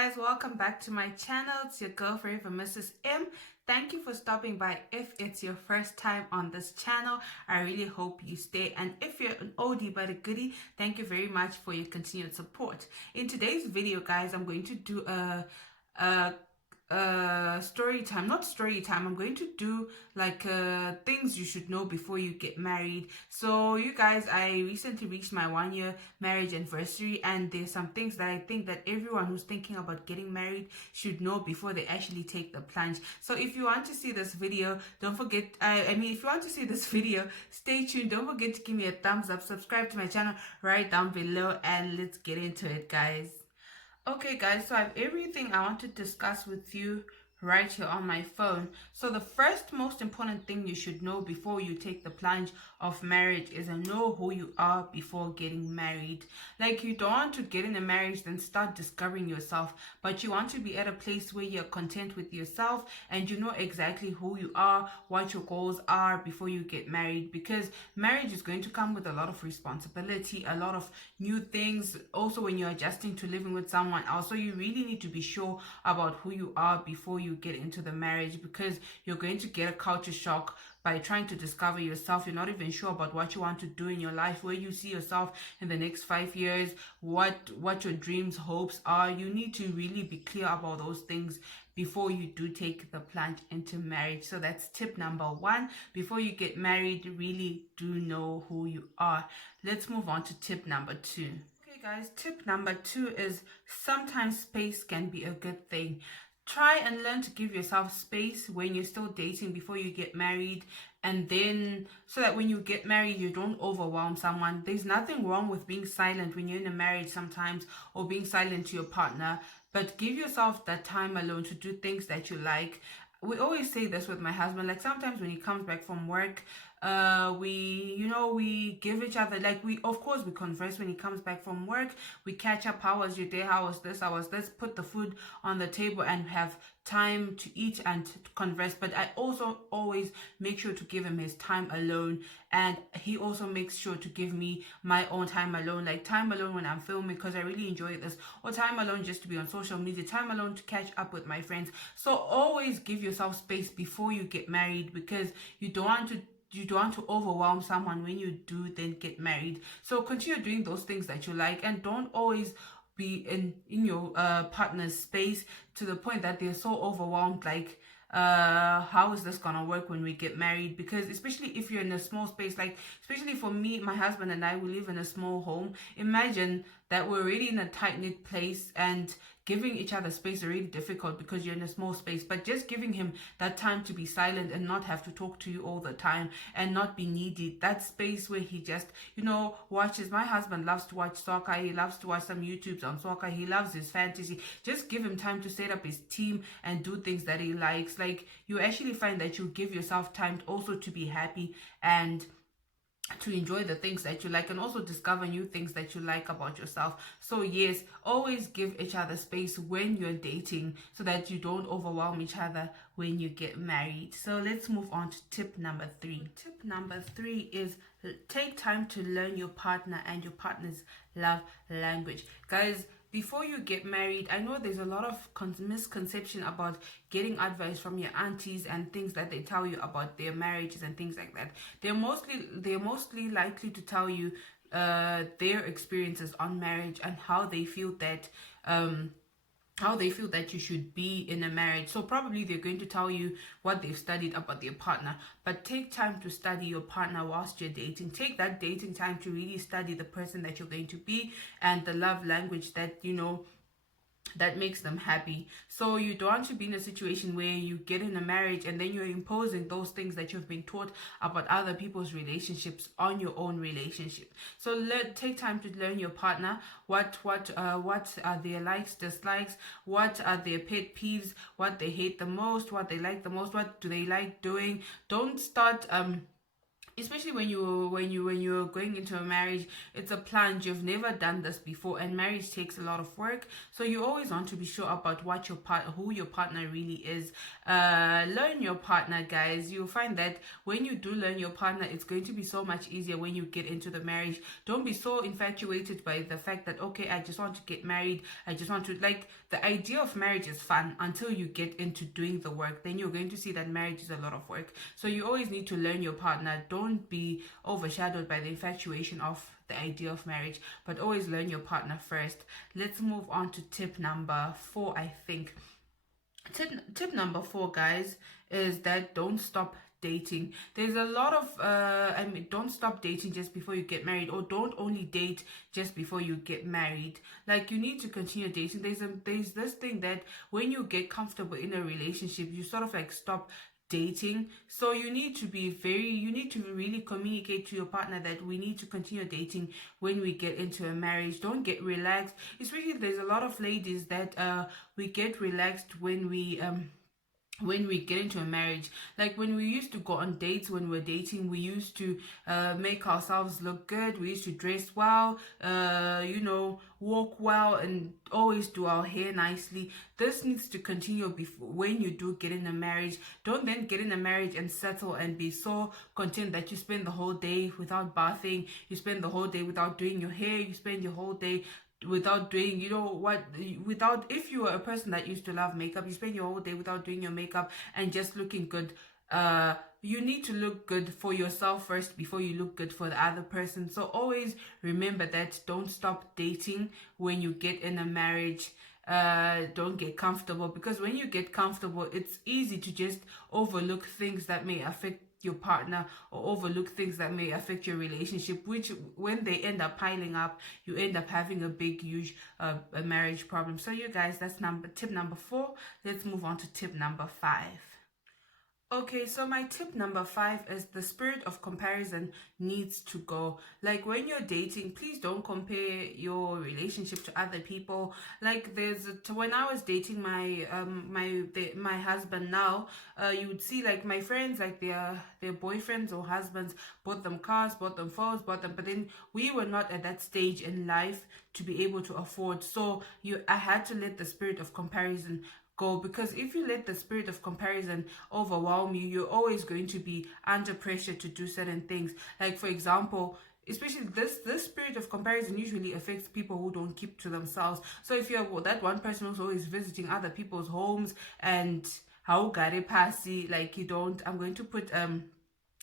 guys, welcome back to my channel. It's your girl forever, Mrs. M. Thank you for stopping by. If it's your first time on this channel, I really hope you stay. And if you're an oldie but a goodie, thank you very much for your continued support. In today's video, guys, I'm going to do a story time, not story time. I'm going to do like things you should know before you get married. So you guys, I recently reached my 1 year marriage anniversary, and there's some things that I think that everyone who's thinking about getting married should know before they actually take the plunge. So if you want to see this video, don't forget, if you want to see this video, stay tuned. Don't forget to give me a thumbs up, subscribe to my channel right down below, and let's get into it, guys. Okay guys, so I have everything I want to discuss with you right here on my phone. So the first most important thing you should know before you take the plunge of marriage is to know who you are before getting married. Like, you don't want to get in a marriage then start discovering yourself, but you want to be at a place where you're content with yourself and you know exactly who you are, what your goals are before you get married, because marriage is going to come with a lot of responsibility, a lot of new things also when you're adjusting to living with someone else. So you really need to be sure about who you are before you get into the marriage, because you're going to get a culture shock by trying to discover yourself. You're not even sure about what you want to do in your life, where you see yourself in the next 5 years, what your dreams, hopes are. You need to really be clear about those things before you do take the plunge into marriage. So that's tip number one. Before you get married, really do know who you are. Let's move on to tip number two. Okay guys, tip number two is sometimes space can be a good thing. Try and learn to give yourself space when you're still dating before you get married, and then so that when you get married you don't overwhelm someone. There's nothing wrong with being silent when you're in a marriage sometimes, or being silent to your partner, but give yourself that time alone to do things that you like. We always say this with my husband, like sometimes when he comes back from work, we give each other, like, we of course we converse when he comes back from work. We catch up, how was your day, how was this, put the food on the table and have time to eat and to converse. But I also always make sure to give him his time alone, and he also makes sure to give me my own time alone, like time alone when I'm filming because I really enjoy this, or time alone just to be on social media, time alone to catch up with my friends. So always give yourself space before you get married, because you don't want to overwhelm someone when you do then get married. So continue doing those things that you like, and don't always be in your partner's space to the point that they're so overwhelmed, like how is this gonna work when we get married? Because especially if you're in a small space, like especially for me, my husband and I, we live in a small home. Imagine that we're already in a tight-knit place, and giving each other space is really difficult because you're in a small space. But just giving him that time to be silent and not have to talk to you all the time and not be needy, that space where he just watches. My husband loves to watch soccer, he loves to watch some YouTubes on soccer, he loves his fantasy. Just give him time to set up his team and do things that he likes. Like, you actually find that you give yourself time also to be happy and to enjoy the things that you like, and also discover new things that you like about yourself. So yes, always give each other space when you're dating, so that you don't overwhelm each other when you get married. So let's move on to tip number three. Tip number three is take time to learn your partner and your partner's love language. Guys, before you get married, I know there's a lot of misconception about getting advice from your aunties and things that they tell you about their marriages and things like that. They're mostly likely to tell you their experiences on marriage and how they feel that you should be in a marriage. So probably they're going to tell you what they've studied about their partner, but take time to study your partner whilst you're dating. Take that dating time to really study the person that you're going to be and the love language that that makes them happy. So you don't want to be in a situation where you get in a marriage and then you're imposing those things that you've been taught about other people's relationships on your own relationship. So take time to learn your partner. What are their likes, dislikes, what are their pet peeves, what they hate the most, what they like the most, what do they like doing. Don't start especially when you're going into a marriage. It's a plunge. You've never done this before, and marriage takes a lot of work, so you always want to be sure about what who your partner really is. Learn your partner, guys. You'll find that when you do learn your partner, it's going to be so much easier when you get into the marriage. Don't be so infatuated by the fact that, okay, I just want to get married, I just want to, like, the idea of marriage is fun until you get into doing the work. Then you're going to see that marriage is a lot of work. So you always need to learn your partner. Don't be overshadowed by the infatuation of the idea of marriage, but always learn your partner first. Let's move on to tip number 4, I think. Tip number 4, guys, is that don't stop dating. There's a lot of don't stop dating just before you get married, or don't only date just before you get married. Like, you need to continue dating. There's this thing that when you get comfortable in a relationship, you sort of like stop dating. So you need to really communicate to your partner that we need to continue dating when we get into a marriage. Don't get relaxed. Especially, there's a lot of ladies that we get relaxed when we get into a marriage. Like, when we used to go on dates when we're dating, we used to make ourselves look good, we used to dress well, walk well, and always do our hair nicely. This needs to continue when you do get in a marriage. Don't then get in a marriage and settle and be so content that you spend the whole day without bathing, you spend the whole day without doing your hair, you spend your whole day without doing, if you were a person that used to love makeup, you spend your whole day without doing your makeup and just looking good. You need to look good for yourself first before you look good for the other person. So always remember that. Don't stop dating when you get in a marriage. Don't get comfortable, because when you get comfortable, it's easy to just overlook things that may affect your partner, or overlook things that may affect your relationship, which when they end up piling up, you end up having a big, huge a marriage problem. So you guys, that's tip number 4. Let's move on to tip number 5. Okay, so my tip number 5 is the spirit of comparison needs to go. Like, when you're dating, please don't compare your relationship to other people. Like, when I was dating my husband now, you would see, like, my friends, like, their boyfriends or husbands bought them cars, bought them phones, but then we were not at that stage in life to be able to afford. So I had to let the spirit of comparison go, because if you let the spirit of comparison overwhelm you, you're always going to be under pressure to do certain things. Like, for example, especially this spirit of comparison usually affects people who don't keep to themselves. So if you're that one person who's always visiting other people's homes and how gare pasi, like, you don't, I'm going to put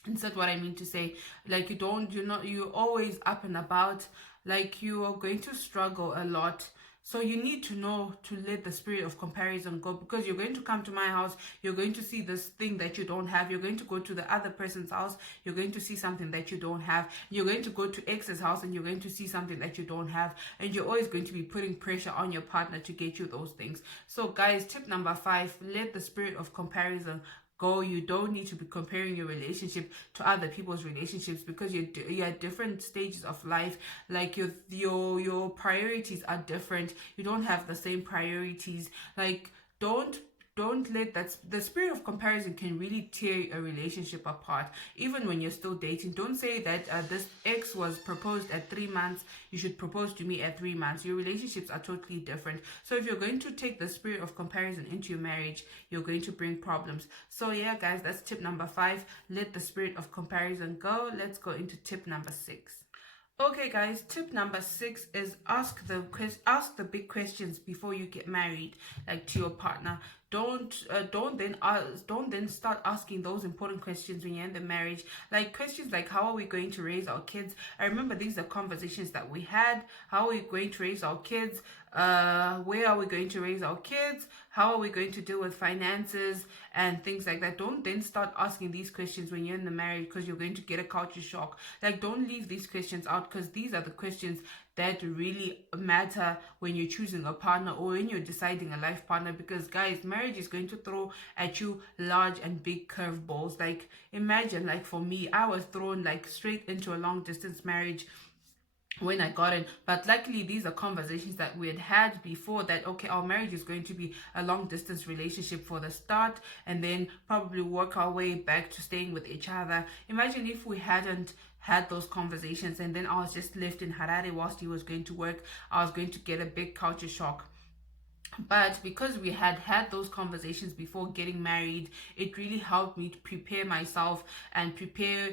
insert what I mean to say, like, you're always up and about, like, you are going to struggle a lot. So you need to know to let the spirit of comparison go, because you're going to come to my house, you're going to see this thing that you don't have. You're going to go to the other person's house, you're going to see something that you don't have. You're going to go to X's house and you're going to see something that you don't have. And you're always going to be putting pressure on your partner to get you those things. So guys, tip number 5, let the spirit of comparison go. You don't need to be comparing your relationship to other people's relationships, because you're at different stages of life. Like, your priorities are different. You don't have the same priorities. Like, don't let the spirit of comparison can really tear a relationship apart, even when you're still dating. Don't say that this ex was proposed at 3 months, you should propose to me at 3 months. Your relationships are totally different. So if you're going to take the spirit of comparison into your marriage, you're going to bring problems. So yeah, guys, that's tip number 5. Let the spirit of comparison go. Let's go into tip number 6. Okay, guys, tip number 6 is ask the big questions before you get married, like, to your partner. Don't then start asking those important questions when you're in the marriage. Like, questions like, how are we going to raise our kids? I remember these are conversations that we had. How are we going to raise our kids? Where are we going to raise our kids? How are we going to deal with finances and things like that? Don't then start asking these questions when you're in the marriage, because you're going to get a culture shock. Like, don't leave these questions out, because these are the questions that really matter when you're choosing a partner or when you're deciding a life partner. Because guys, marriage is going to throw at you large and big curveballs. Like, imagine, like, for me, I was thrown like straight into a long distance marriage when I got in. But luckily, these are conversations that we had before, that okay, our marriage is going to be a long distance relationship for the start, and then probably work our way back to staying with each other. Imagine if we hadn't had those conversations, and then I was just left in Harare whilst he was going to work. I was going to get a big culture shock. But because we had those conversations before getting married, it really helped me to prepare myself and prepare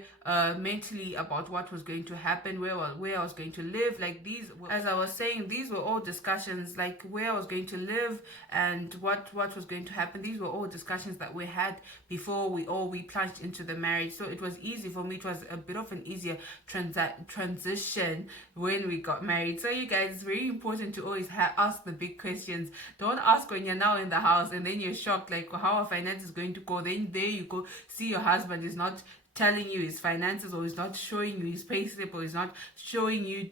mentally about what was going to happen, where I was going to live. Like, these, as I was saying, these were all discussions, like where I was going to live and what was going to happen. These were all discussions that we had before we plunged into the marriage. So it was easy for me. It was a bit of an easier transition when we got married. So you guys, it's very important to always ask the big questions. Don't ask when you're now in the house and then you're shocked, like how our finance is going to go. Then there you go, see your husband is not telling you his finances, or is not showing you his payslip, or is not showing you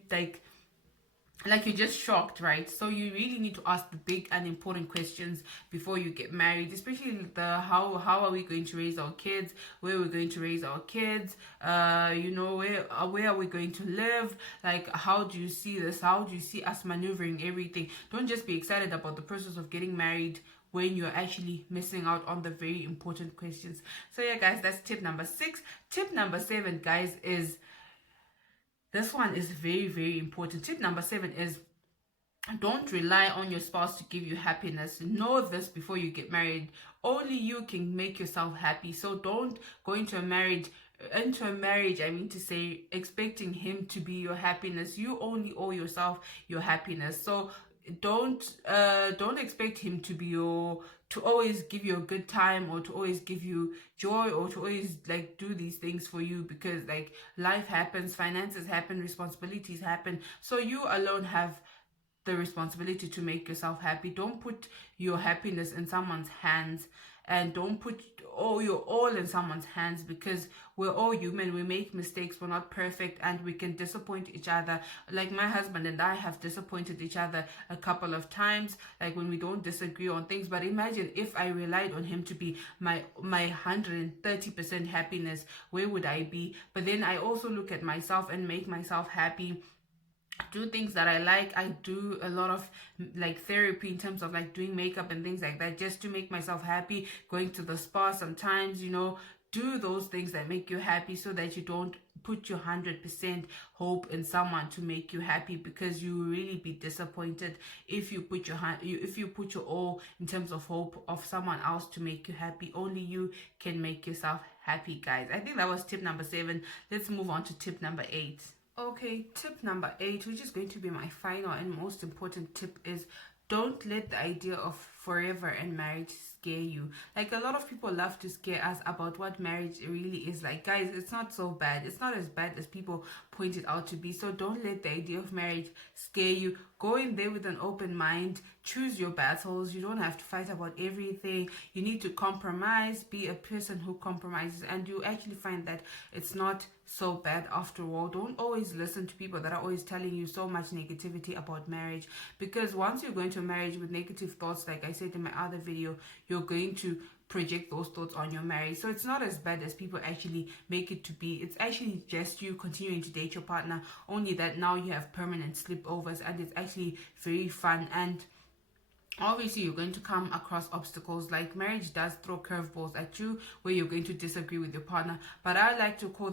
like you're just shocked, right? So you really need to ask the big and important questions before you get married, especially the how are we going to raise our kids, where we're going to raise our kids, where are we going to live, like how do you see this, how do you see us maneuvering everything. Don't just be excited about the process of getting married when you're actually missing out on the very important questions. So yeah guys, that's tip number 6. Tip number 7, guys, is this one is very, very important. Tip number 7 is, don't rely on your spouse to give you happiness. Know this before you get married. Only you can make yourself happy. So don't go into a marriage, I mean to say, expecting him to be your happiness. You only owe yourself your happiness. So don't expect him to be to always give you a good time, or to always give you joy, or to always like do these things for you, because like life happens, finances happen, responsibilities happen. So you alone have the responsibility to make yourself happy. Don't put your happiness in someone's hands, and don't put all in someone's hands, because we're all human. We make mistakes, we're not perfect, and we can disappoint each other. Like my husband and I have disappointed each other a couple of times, like when we don't disagree on things. But imagine if I relied on him to be my 130% happiness, where would I be? But then I also look at myself and make myself happy, do things that I like. I do a lot of like therapy in terms of like doing makeup and things like that, just to make myself happy, going to the spa sometimes, do those things that make you happy, so that you don't put your 100% hope in someone to make you happy, because you will really be disappointed if you put your all in terms of hope of someone else to make you happy. Only you can make yourself happy, guys. I think that was tip number 7. Let's move on to tip number 8. Okay, tip number 8, which is going to be my final and most important tip, is don't let the idea of forever and marriage scare you. Like, a lot of people love to scare us about what marriage really is like. Guys, it's not so bad. It's not as bad as people point it out to be. So don't let the idea of marriage scare you. Go in there with an open mind. Choose your battles. You don't have to fight about everything. You need to compromise. Be a person who compromises, and you actually find that it's not so bad after all. Don't always listen to people that are always telling you so much negativity about marriage, because once you go into marriage with negative thoughts, like I said in my other video, you're going to project those thoughts on your marriage. So it's not as bad as people actually make it to be. It's actually just you continuing to date your partner, only that now you have permanent sleepovers, and it's actually very fun. And obviously you're going to come across obstacles. Like, marriage does throw curveballs at you, where you're going to disagree with your partner, but I like to call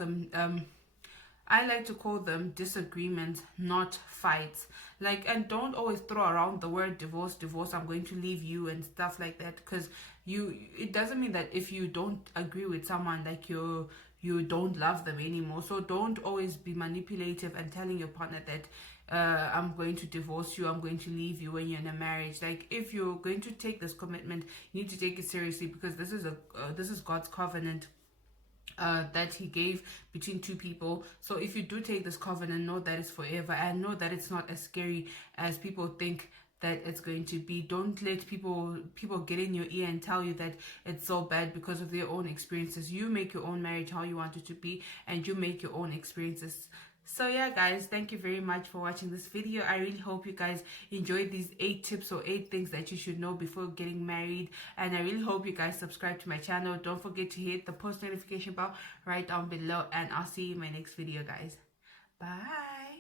them disagreements, not fights. Like, and don't always throw around the word divorce, I'm going to leave you and stuff like that, because it doesn't mean that if you don't agree with someone, like you don't love them anymore. So don't always be manipulative and telling your partner that I'm going to divorce you, I'm going to leave you, when you're in a marriage. Like, if you're going to take this commitment, you need to take it seriously, because this is God's covenant that he gave between two people. So if you do take this covenant, know that it's forever, and know that it's not as scary as people think that it's going to be. Don't let people get in your ear and tell you that it's so bad because of their own experiences. You make your own marriage how you want it to be, and you make your own experiences. So yeah guys, thank you very much for watching this video. I really hope you guys enjoyed these 8 tips or 8 things that you should know before getting married, and I really hope you guys subscribe to my channel. Don't forget to hit the post notification bell right down below, and I'll see you in my next video, guys. Bye.